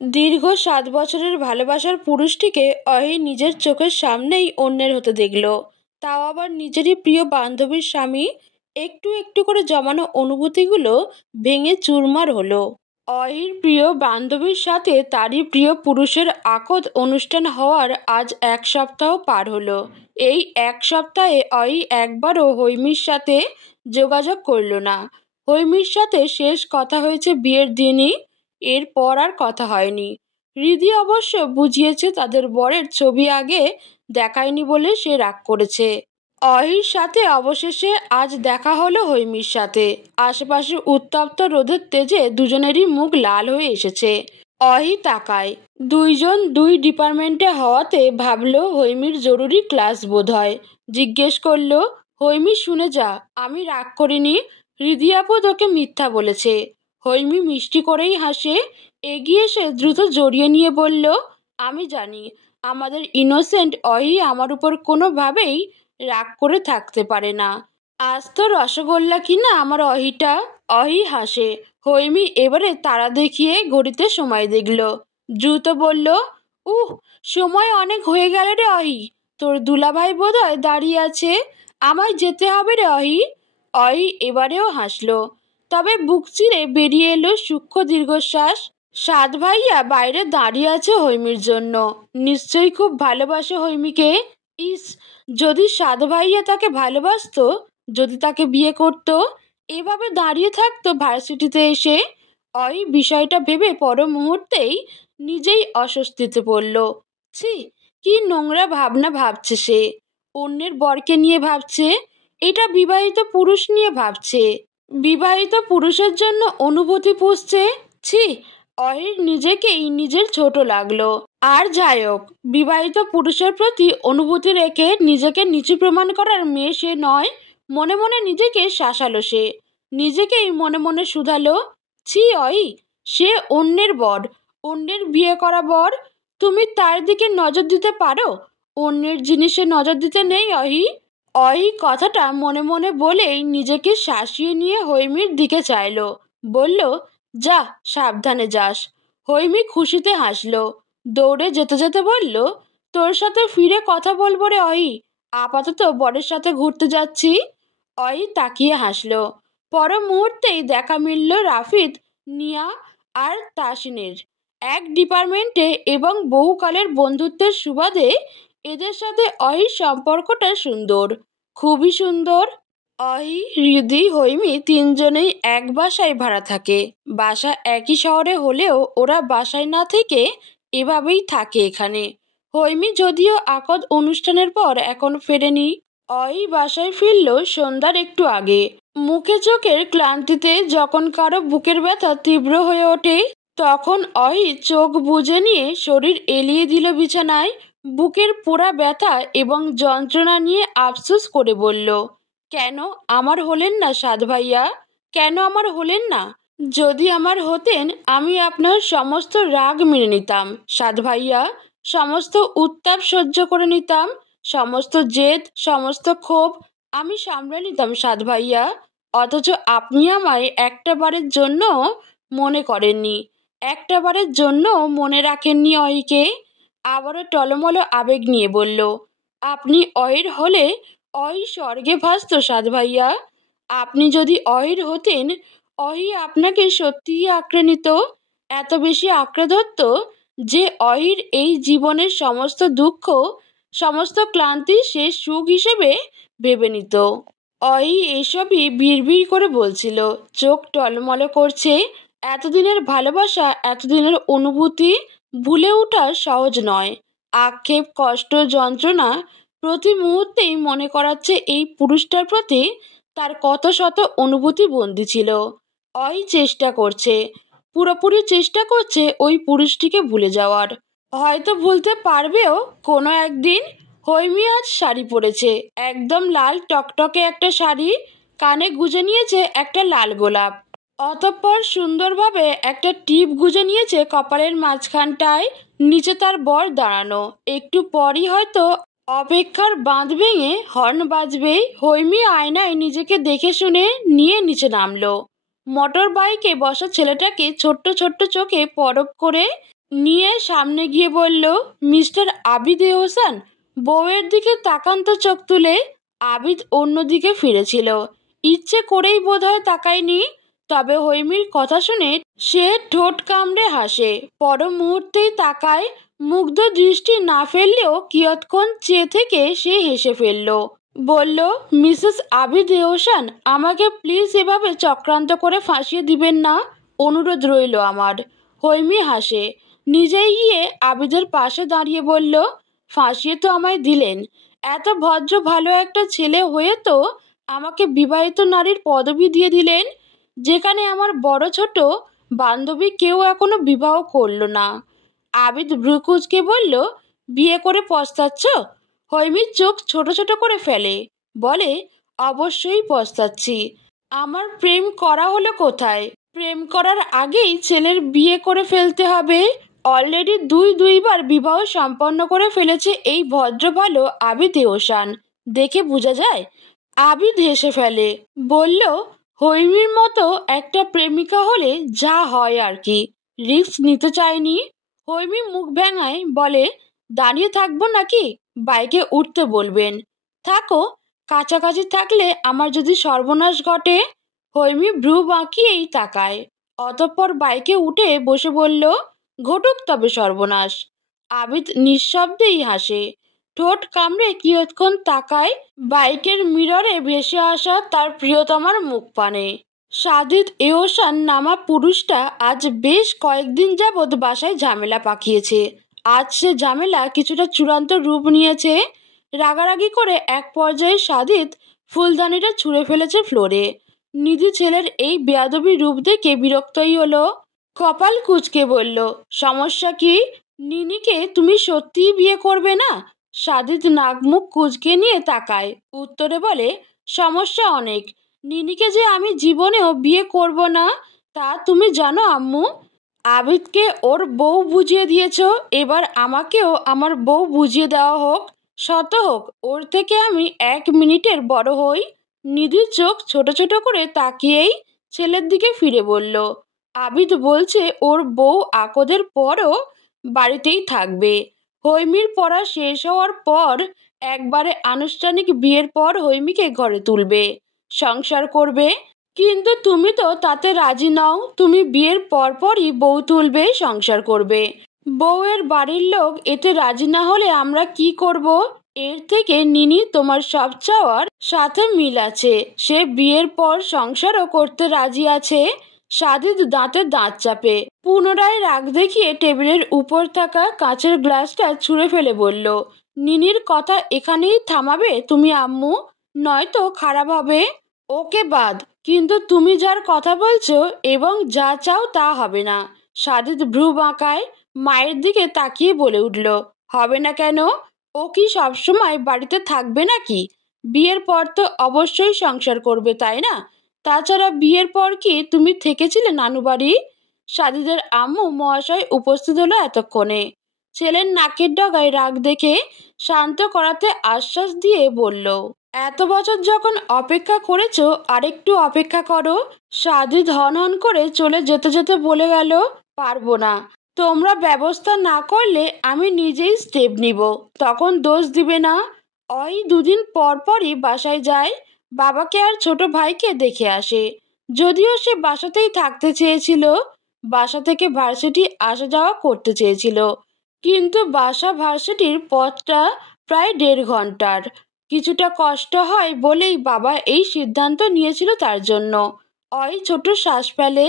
দীর্ঘ 7 বছরের ভালোবাসার পুরুষটিকে অহি নিজের চোখের সামনেই অন্যের হতে দেখল, তাও আবার নিজেরই প্রিয় বান্ধবীর স্বামী। একটু একটু করে জমানো অনুভূতিগুলো ভেঙে চুরমার হলো। অহির প্রিয় বান্ধবীর সাথে তারই প্রিয় পুরুষের আকদ অনুষ্ঠান হওয়ার আজ 1 সপ্তাহ পার হলো। এই 1 সপ্তাহে অহি একবারও হৈমির সাথে যোগাযোগ করল না। হৈমির সাথে শেষ কথা হয়েছে বিয়ের দিনই, এরপর আর কথা হয়নি। রিধি অবশ্য বুঝিয়েছে তাদের বরের ছবি আগে দেখায়নি বলে সে রাগ করেছে। অহির সাথে অবশেষে আজ দেখা হলো হৈমির সাথে। আশেপাশে উত্তপ্ত রোদের তেজে দুজনেরই মুখ লাল হয়ে এসেছে। অহি তাকায়। দুইজন দুই ডিপার্টমেন্টে হওয়াতে ভাবলো হৈমির জরুরি ক্লাস বোধ হয়। জিজ্ঞেস করলো, হৈমি শুনে যা, আমি রাগ করিনি, রিধি আপু তোকে মিথ্যা বলেছে। হৈমি মিষ্টি করেই হাসে। এগিয়ে এসে দ্রুত জড়িয়ে নিয়ে বলল, আমি জানি আমাদের ইনোসেন্ট অহি আমার উপর কোনোভাবেই রাগ করে থাকতে পারে না। আজ তো রসগোল্লা কিনা আমার অহিটা। অহি হাসে। হৈমি এবারে তারা দেখিয়ে ঘড়িতে সময় দেখল। দ্রুত বলল, উহ, সময় অনেক হয়ে গেল রে অহি, তোর দুলাভাই বোধহয় দাঁড়িয়ে আছে, আমায় যেতে হবে রে অহি। অহি এবারেও হাসলো, তবে বুক চিরে বেরিয়ে এলো সূক্ষ্ম দীর্ঘশ্বাস। সাত ভাইয়া বাইরে দাঁড়িয়ে আছে হৈমির জন্য। নিশ্চয়ই খুব ভালোবাসে হৈমিকে। ইস, যদি সাত ভাইয়া তাকে ভালোবাসতো, যদি তাকে বিয়ে করতো, এভাবে দাঁড়িয়ে থাকতো ভার্সিটিতে এসে। অই বিষয়টা ভেবে পর মুহূর্তেই নিজেই অস্বস্তিতে পড়ল। ছি, কি নোংরা ভাবনা ভাবছে সে। অন্যের বরকে নিয়ে ভাবছে, এটা বিবাহিত পুরুষ নিয়ে ভাবছে। বিবাহিত পুরুষের জন্য অনুভূতি পুষছে। ছি, অহির নিজেকেই নিজের ছোট লাগলো। আর যাই হোক, বিবাহিত পুরুষের প্রতি অনুভূতি রেখে নিজেকে নিচু প্রমাণ করার মেয়ে সে নয়। মনে মনে নিজেকে শাসালো সে, নিজেকেই মনে মনে শুধালো। ছি অই, সে অন্যের বর, অন্যের বিয়ে করা বর, তুমি তার দিকে নজর দিতে পারো, অন্যের জিনিসে নজর দিতে নেই অহি। অহি কথাটা মনে মনে বলেই নিজেকে শাসিয়ে নিয়ে হৈমির দিকে চাইল। বলল, যা, সাবধানে যাস। হৈমি খুশিতে হাসলো। দৌড়ে যেতে যেতে বলল, তোর সাথে ফিরে কথা বলবো রে অহি, আপাতত বরের সাথে ঘুরতে যাচ্ছি। অহি তাকিয়ে হাসলো। পর মুহূর্তেই দেখা মিলল রাফিদ, নিয়া আর তাসিনের। এক ডিপার্টমেন্টে এবং বহুকালের বন্ধুত্বের সুবাদে এদের সাথে অহির সম্পর্কটা সুন্দর, খুবই সুন্দর। অহি, রিধি, হৈমি তিনজনেই এক বাসায় ভাড়া থাকে। বাসা একই শহরে হলেও ওরা বাসায় না থেকে এভাবেই থাকে এখানে। হৈমি যদিও আকদ অনুষ্ঠানের পর এখন ফেরেনি। অহি বাসায় ফিরল সন্ধ্যার একটু আগে। মুখে চোখের ক্লান্তিতে যখন কারো বুকের ব্যথা তীব্র হয়ে ওঠে, তখন অহি চোখ বুজে নিয়ে শরীর এলিয়ে দিল বিছানায়। বুকের পোড়া ব্যথা এবং যন্ত্রণা নিয়ে আফসোস করে বলল, কেন আমার হলেন না সাদ ভাইয়া, কেন আমার হলেন না? যদি আমার হতেন আমি আপনার সমস্ত রাগ মেনে নিতাম সাদ ভাইয়া, সমস্ত উত্তাপ সহ্য করে নিতাম, সমস্ত জেদ, সমস্ত ক্ষোভ আমি সামলে নিতাম সাদ ভাইয়া। অথচ আপনি আমায় একটা বারের জন্য মনে করেননি, একটা বারের জন্য মনে রাখেননি অহিকে। আবারও টলমল আবেগ নিয়ে বলল, আপনি অহির হলে অহি স্বর্গে ভাসত সাদ ভাইয়া। আপনি যদি অহির হতেন, অহি আপনাকে সত্যিই আঁকড়ে নিত, এত বেশি আঁকড়ে ধরত যে অহির এই জীবনের সমস্ত দুঃখ, সমস্ত ক্লান্তি সে সুখ হিসেবে ভেবে নিত। অহি এসবই বিড়বিড় করে বলছিল, চোখ টলমল করছে। এতদিনের ভালোবাসা, এতদিনের অনুভূতি ভুলে ওঠা সহজ নয়। আক্ষেপ, কষ্ট, যন্ত্রণা প্রতি মুহূর্তেই মনে করাচ্ছে এই পুরুষটার প্রতি তার কত শত অনুভূতি বন্দী ছিল। অই চেষ্টা করছে, পুরোপুরি চেষ্টা করছে ওই পুরুষটিকে ভুলে যাওয়ার। হয়তো ভুলতে পারবেও কোনো একদিন। হৈমি আজ শাড়ি পরেছে, একদম লাল টকটকে একটা শাড়ি, কানে গুজে নিয়েছে একটা লাল গোলাপ, অতঃপর সুন্দরভাবে একটা টিপ গুজে নিয়েছে কপালের মাঝখানটায়। নিচে তার বর দাঁড়ানো। একটু পরই হয়তো অপেক্ষার বাঁধ ভেঙে হর্ন বাজবেই। হৈমি আয়নায় নিজেকে দেখে শুনে নিয়ে নিচে নামলো। মোটর বাইকে বসা ছেলেটাকে ছোট্ট ছোট্ট চোখে পরখ করে নিয়ে সামনে গিয়ে বলল, মিস্টার আবিদ এহসান। বউয়ের দিকে তাকান্ত চোখ তুলে। আবিদ অন্যদিকে ফিরেছিল। ইচ্ছে করেই বোধহয় তাকায়নি। তবে হৈমির কথা শুনে সে ঠোঁট কামড়ে হাসে। পর মুহূর্তেই তাকায়। মুগ্ধ দৃষ্টি না ফেললেও কিয়ৎক্ষণ চেয়ে থেকে সে হেসে ফেলল। বলল, মিসেস আবিদ এহসান, আমাকে প্লিজ এভাবে চক্রান্ত করে ফাঁসিয়ে দিবেন না, অনুরোধ রইল আমার। হৈমি হাসে। নিজেই গিয়ে আবিদের পাশে দাঁড়িয়ে বলল, ফাঁসিয়ে তো আমায় দিলেন। এত ভদ্র ভালো একটা ছেলে হয়ে তো আমাকে বিবাহিত নারীর পদবি দিয়ে দিলেন, যেখানে আমার বড় ছোট বান্ধবী কেউ এখনো বিবাহ করল না। আবিদ ভ্রুকুচকে বলল, বিয়ে করে পস্তাচ্ছ? হৈমির চোখ ছোট ছোট করে ফেলে। বলে, অবশ্যই পস্তাচ্ছি। আমার প্রেম করা হলো কোথায়? প্রেম করার আগেই ছেলের বিয়ে করে ফেলতে হবে। অলরেডি দুইবার বিবাহ সম্পন্ন করে ফেলেছে এই ভদ্র ভালো আবিদ এহসান। দেখে বোঝা যায়। আবিদ হেসে ফেলে। বলল, হৈমির মতো একটা প্রেমিকা হলে যা হয় আর কি। রিস্ক নিতে চায়নি। হৈমি মুখ ভেঙায়। বলে, দাঁড়িয়ে থাকবো নাকি? বাইকে উঠতে বলবেন। থাকো, কাছাকাছি থাকলে আমার যদি সর্বনাশ ঘটে। হৈমি ভ্রু বাঁকিয়েই তাকায়। অতঃপর বাইকে উঠে বসে বলল, ঘটুক তবে সর্বনাশ। আবিদ নিঃশব্দেই হাসে। ঠোঁট কামড়ে কিয়ৎক্ষণ তাকায় বাইকের মিররে ভেসে আসা তার প্রিয়তমার মুখপানে। সাদিদ এহসান নামা পুরুষটা আজ বেশ কয়েকদিন যাবৎ বাসায় ঝামেলা পাকিয়েছে। আজ সে ঝামেলা কিছুটা চূড়ান্ত রূপ নিয়েছে। রাগারাগি করে এক পর্যায়ে সাদিদ ফুলদানিটা ছুঁড়ে ফেলেছে ফ্লোরে। নিধি ছেলের এই বেয়াদবি রূপ দেখে বিরক্তই হলো। কপাল কুঁচকে বলল, সমস্যা কি? নিনিকে তুমি সত্যিই বিয়ে করবে না? সাদিদ নাক মুখ কুঁচকে নিয়ে তাকায়। উত্তরে বলে, সমস্যা অনেক। নিনিকে যে আমি জীবনেও বিয়ে করব না তা তুমি জানো আম্মু। আবিদকে ওর বউ বুঝিয়ে দিয়েছ, এবার আমাকেও আমার বউ বুঝিয়ে দেওয়া হোক। শত হোক ওর থেকে আমি 1 মিনিটের বড় হই। নিধির চোখ ছোট ছোট করে তাকিয়েই ছেলের দিকে ফিরে বলল, আবিদ বলছে ওর বউ আকদের পরও বাড়িতেই থাকবে। হৈমির পড়া শেষ হওয়ার পর একবারে আনুষ্ঠানিক বিয়ের পর হৈমিকে ঘরে তুলবে, সংসার করবে। কিন্তু তুমি তো তাতে রাজি নও। তুমি বিয়ের পরপরই বউ তুলবে, সংসার করবে। বউয়ের বাড়ির লোক এতে রাজি না হলে আমরা কি করব? এর থেকে নিনি তোমার সব চাওয়ার সাথে মিল আছে। সে বিয়ের পর সংসারও করতে রাজি আছে। সাদিদ দাঁতে দাঁত চাপে পুনরায় রাগ দেখিয়ে টেবিলের উপর থাকা কাঁচের গ্লাসটা ছুঁড়ে ফেলে বলল, নিনির কথা এখানেই থামাবে তুমি আম্মু? নয়তো খারাপ হবে। ওকে বাদ, কিন্তু তুমি যার কথা বলছো এবং যা চাও তা হবে না। সাদিদ ভ্রু বাঁকায়। মায়ের দিকে তাকিয়ে বলে উঠল, হবে না কেন? ও কি সবসময় বাড়িতে থাকবে নাকি? বিয়ের পর তো অবশ্যই সংসার করবে, তাই না? তাছাড়া বিয়ের পর কি তুমি থেকেছিলে নানু বাড়ি? সাদিদের আম্মু মহাশয় উপস্থিত হলো এতক্ষণে। ছেলের নাকের ডগায় রাগ দেখে শান্ত করাতে আশ্বাস দিয়ে বলল, এত বছর যখন অপেক্ষা করেছো আরেকটু অপেক্ষা করো। সাদিদ হন হন করে চলে যেতে যেতে বলে গেল, পারবো না। তোমরা ব্যবস্থা না করলে আমি নিজেই স্টেপ নিব, তখন দোষ দিবে না। ওই 2 দিন পর পরই বাসায় যায়। বাবাকে আর ছোট ভাইকে দেখে আসে। যদিও সে বাসাতেই থাকতে চেয়েছিল, বাসা থেকে ভার্সিটি আসা যাওয়া করতে চেয়েছিল, কিন্তু বাসা ভার্সিটির পথটা প্রায় 1.5 ঘন্টার। কিছুটা কষ্ট হয় বলেই বাবা এই সিদ্ধান্ত নিয়েছিল তার জন্য। ওই ছোট শ্বাস ফেলে।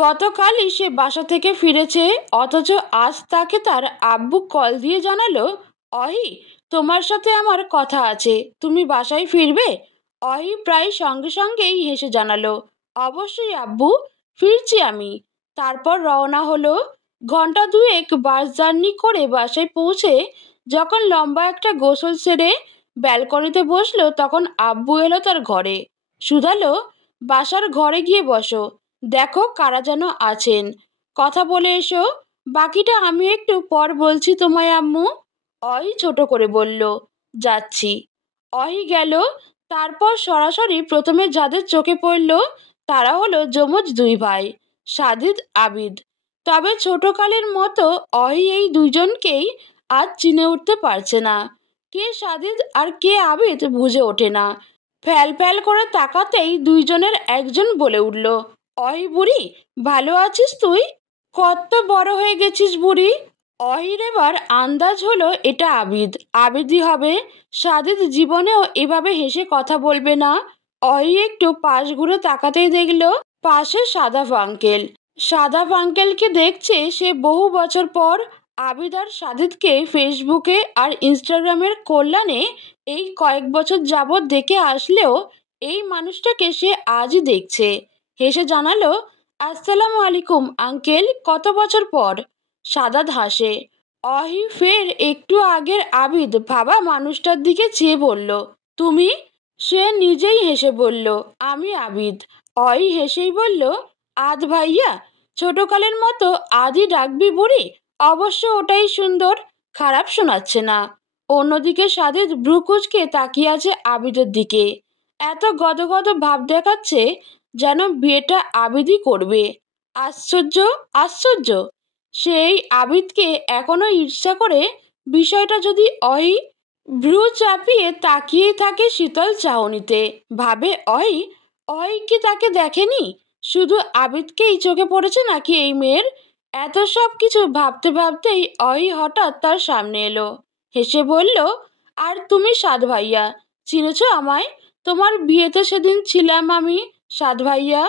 গতকালই সে বাসা থেকে ফিরেছে, অথচ আজ তাকে তার আব্বু কল দিয়ে জানালো, অহি, তোমার সাথে আমার কথা আছে, তুমি বাসায় ফিরবে? অহি প্রায় সঙ্গে সঙ্গেই হেসে জানালো, অবশ্যই আব্বু, ফিরছি আমি। তারপর রওনা হলো। ঘন্টা 2 বাস জার্নি করে বাসায় পৌঁছে যখন লম্বা একটা গোসল সেরে ব্যালকনিতে বসলো, তখন আব্বু এলো তার ঘরে। শুধালো, বাসার ঘরে গিয়ে বসো, দেখো কারা যেন আছেন, কথা বলে এসো। বাকিটা আমি একটু পর বলছি তোমায় আম্মু। অহি ছোট করে বলল, যাচ্ছি। অহি গেল। তারপর সরাসরি প্রথমে যাদের চোখে পড়ল তারা হলো যমজ 2 ভাই, সাদিদ আবিদ। তবে ছোটকালের মতো অহি এই দুজনকেই আজ চিনে উঠতে পারছে না। কে সাজিদ আর কে আবিদ বুঝে ওঠে না। ফ্যাল ফ্যাল করে তাকাতেই দুইজনের একজন বলে উঠল, অহি বুড়ি, ভালো আছিস তুই? কত বড় হয়ে গেছিস বুড়ি। অহির এবার আন্দাজ হলো এটা আবিদ, আবিদই হবে। সাজিদ জীবনেও এভাবে হেসে কথা বলবে না। অহি একটু পাশ ঘুরে তাকাতেই দেখলো পাশে সাদাফ আঙ্কেল। সাদাফ আঙ্কেলকে দেখছে সে বহু বছর পর। আবিদ আর সাজিদকে ফেসবুকে আর ইনস্টাগ্রামের কল্যাণে এই কয়েক বছর যাবৎ দেখে আসলেও এই মানুষটাকে সে আজই দেখছে। হেসে জানালো, আসসালামু আলাইকুম আঙ্কেল, কত বছর পর। সাদাত হাসে। অহি ফের একটু আগের আবিদ ভাবা মানুষটার দিকে চেয়ে বলল, তুমি? সে নিজেই হেসে বলল, আমি আবিদ। অহি হেসেই বলল, আদ ভাইয়া, ছোটকালের মতো আদি ডাকবি বুড়ি? অবশ্য ওটাই সুন্দর, খারাপ শোনাচ্ছে না। অন্যদিকে সাজিদ ভ্রু কুঁচকে তাকিয়ে আছে আবিদের দিকে। এত গদগদ ভাব দেখাচ্ছে যেন বিয়েটা আবিদই করবে। আশ্চর্য, আশ্চর্য। সেই আবিদকে এখনো ঈর্ষা করে। বিষয়টা যদি অহি ভ্রু চাপিয়ে তাকিয়ে থাকে শীতল চাহনিতে। ভাবে অহি, অহি কি তাকে দেখেনি? শুধু আবিদকেই চোখে পড়েছে নাকি এই মেয়ের? এত সব কিছু ভাবতে ভাবতেই অহি হঠাৎ তার সামনে এলো। হেসে বলল, আর তুমি সাদ ভাইয়া, চিনেছ আমায়? তোমার বিয়েতে সেদিন ছিলাম আমি, সাদ ভাইয়া।